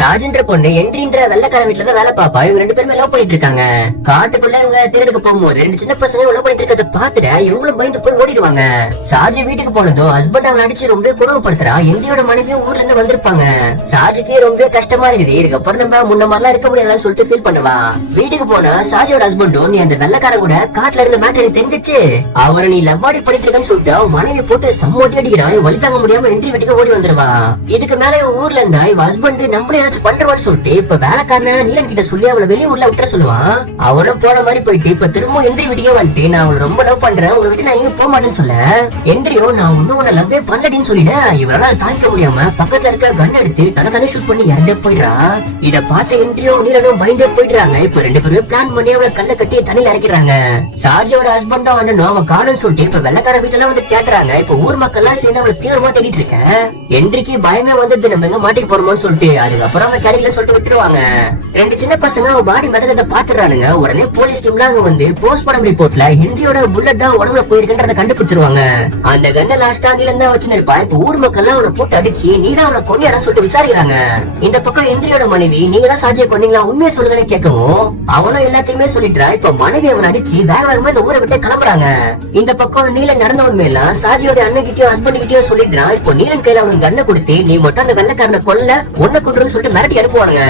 சார்ஜ்ன்ற பொண்ணு என்ட்ரின்ற வெள்ளக்கார வீட்டுல தான் வேலை பாப்பா. இவங்க ரெண்டு பேருமே லவ் பண்ணிட்டு இருக்காங்க. காட்டுக்குள்ள இவங்க திருடுக்கு போகும்போது ரெண்டு சின்ன பசங்க லவ் பண்ணிட்டு இருக்கிறத பாத்துட்டு இவங்களும் பயந்து போய் ஓடிடுவாங்க. சார்ஜ் வீட்டுக்கு போனதும் ஹஸ்பண்ட் அவங்களை அடிச்சு ரொம்ப குணப்படுத்துறா. என்ட்ரியோட மனைவியும் ஊர்ல இருந்து வந்திருப்பாங்க. சார்ஜுக்கே ரொம்ப கஷ்டமா இருக்குது. இதுக்கப்புறம் நம்ம முன்ன மாதிரிலாம் இருக்க முடியாதுன்னு சொல்லிட்டு ஃபீல் பண்ணுவா. வீட்டுக்கு போனா சார்ஜோட ஹஸ்பண்டும் நீ அந்த வெள்ளக்கார கூட காட்டுல இருந்த மேட்டர் தெரிஞ்சிச்சு, அவரை நீ லவ்வாடி பண்ணிட்டு இருக்கன்னு சொல்லிட்டு அவன் மனைவி போட்டு சம்மோட்டி அடிக்கிறான். வழி தாங்க முடியாம என்ட்ரி வீட்டுக்கு ஓடி வந்துருவா. இதுக்கு மேல ஊர்ல இருந்தா இவ ஹஸ்பண்ட் நம்மள ஏதாச்சும் பண்றவான்னு சொல்லிட்டு இப்ப வேலைக்காரன நீலன் கிட்ட சொல்லி அவளை வெளியூர்ல விட்டுற சொல்லுவான். அவனும் போன மாதிரி போயிட்டு இப்ப திரும்ப என்ட்ரி வீட்டுக்கே வந்துட்டு நான் அவளை ரொம்ப லவ் பண்றேன், உங்களை விட்டு நான் எங்க போக மாட்டேன்னு சொல்ல என்ட்ரியோ நான் இன்னும் உன்னை லவ்வே பண்ணடின்னு சொல்லிட இவரால தாங்கிக்க முடியாம பக்கத்துல இருக்க கன் எடுத்து தனத்தானே ஷூட் பண்ணி இறந்தே போயிடுறா. இத பார்த்த என்ட்ரியோ நீலனும் பயந்தே போயிடுறாங்க. இப்ப ரெண்டு பேருமே பிளான் பண்ணி அவளை கல்ல கட்டி தண்ணியில இறக்கிறாங்க. சார்ஜோட ஹஸ்பண்டா வந்து அவன் காணுன்னு சொல்லிட்டு இப்ப வெள்ளக்கார வீட்டுல வந்து கேட்டுறாங்க. இப்ப ஊர் மக்கள் எல்லாம் சேர்ந்து அவளை தீவிரமா தேடிட்டு இருக்கேன். என்ட்ரிக்கு பயமே வந்து நம்ம எங்க மாட்டிக்கு போறோமோன்னு சொல்லிட்டு அதுக்கப்புறம் அவங்க கிடைக்கலன்னு சொல்லிட்டு விட்டுருவாங்க. ரெண்டு சின்ன பசங்க அவங்க பாடி மெதகத்தை பாத்துறானுங்க. உடனே போலீஸ் டீம்ல அங்க வந்து போஸ்ட்மார்டம் ரிப்போர்ட்ல ஹென்ரியோட புல்லட் தான் உடம்புல போயிருக்குன்றத கண்டுபிடிச்சிருவாங்க. அந்த கண்ண லாஸ்டா நீலன் தான் வச்சிருப்பா. இப்ப ஊர் மக்கள் எல்லாம் அவனை போட்டு அடிச்சு நீதான் அவனை கொன்னியான்னு சொல்லிட்டு விசாரிக்கிறாங்க. இந்த பக்கம் ஹென்ரியோட மனைவி நீங்க தான் சாட்சியை கொன்னீங்களா உண்மையை சொல்லுங்கன்னு கேட்கவும் அவனும் எல்லாத்தையுமே சொல்லிட்டா. இப்ப மனைவி அவனை அடிச்சு வேக வேகமா இந்த ஊரை விட்டு கிளம்புறாங்க. இந்த பக்கம் நீலன் நடந்த உண்மையெல்லாம் சாட்சியோட அண்ணன் கிட்டயும் ஹஸ்பண்ட் கிட்டயும் சொல்லிடுறான். இப்போ நீலன் கையில அவனுக்கு கண்ணை கொடுத்து நீ மட்டும் அந்த வெள்ளக்காரனை கொல்ல ஒன்ன கொண்டுன்னு சொல்லிட்டு மிரட்டி அனுப்புவானுங்க.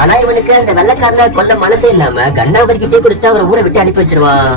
ஆனா இவனுக்கு அந்த வெள்ளக்காரனை கொல்ல மனசே இல்லாம கண்ணா அவர்கிட்டே கொடுத்து அவரை ஊரை விட்டு அனுப்பி வச்சிருவான்.